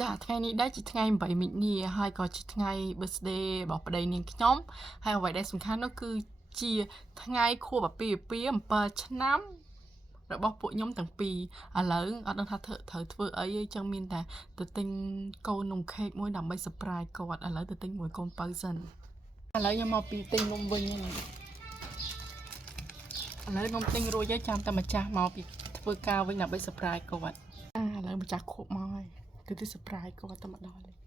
ចាថ្ងៃនេះដែរជាថ្ងៃ8មិនិនាហើយក៏ជាថ្ងៃ birthday របស់ប្តីនាងខ្ញុំហើយអ្វីដែលសំខាន់នោះគឺជាថ្ងៃខួបអាពាហ៍ពិពាហ៍7ឆ្នាំរបស់ពួកខ្ញុំទាំងពីរឥឡូវអត់ដឹងថាត្រូវធ្វើអីទេចឹងមានតែទៅទិញកូននំខេកមួយដើម្បី surprise គាត់ឥឡូវទៅទិញមួយកូនបើសិនឥឡូវខ្ញុំមកពីទិញនំវិញហ្នឹងឥឡូវខ្ញុំទិញរួចហើយចាំតែម្ចាស់មកពីធ្វើការវិញដើម្បី surprise គាត់ឥឡូវម្ចាស់ខួបមកហើយគឺទៅ surprise គាត់តែម្ដង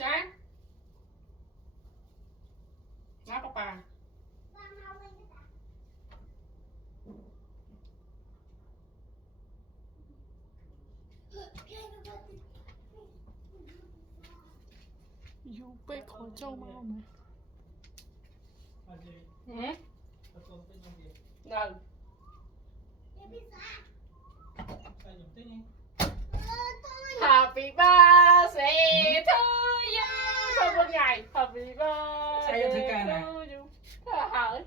ចាណាប៉ាយូពេកខលចូលមកមើលនៅ Happy birthday to you thôi một ngày Happy birthday to you thưa hỏi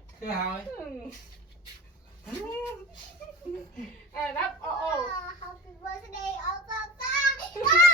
đáp ô Happy birthday, Papa.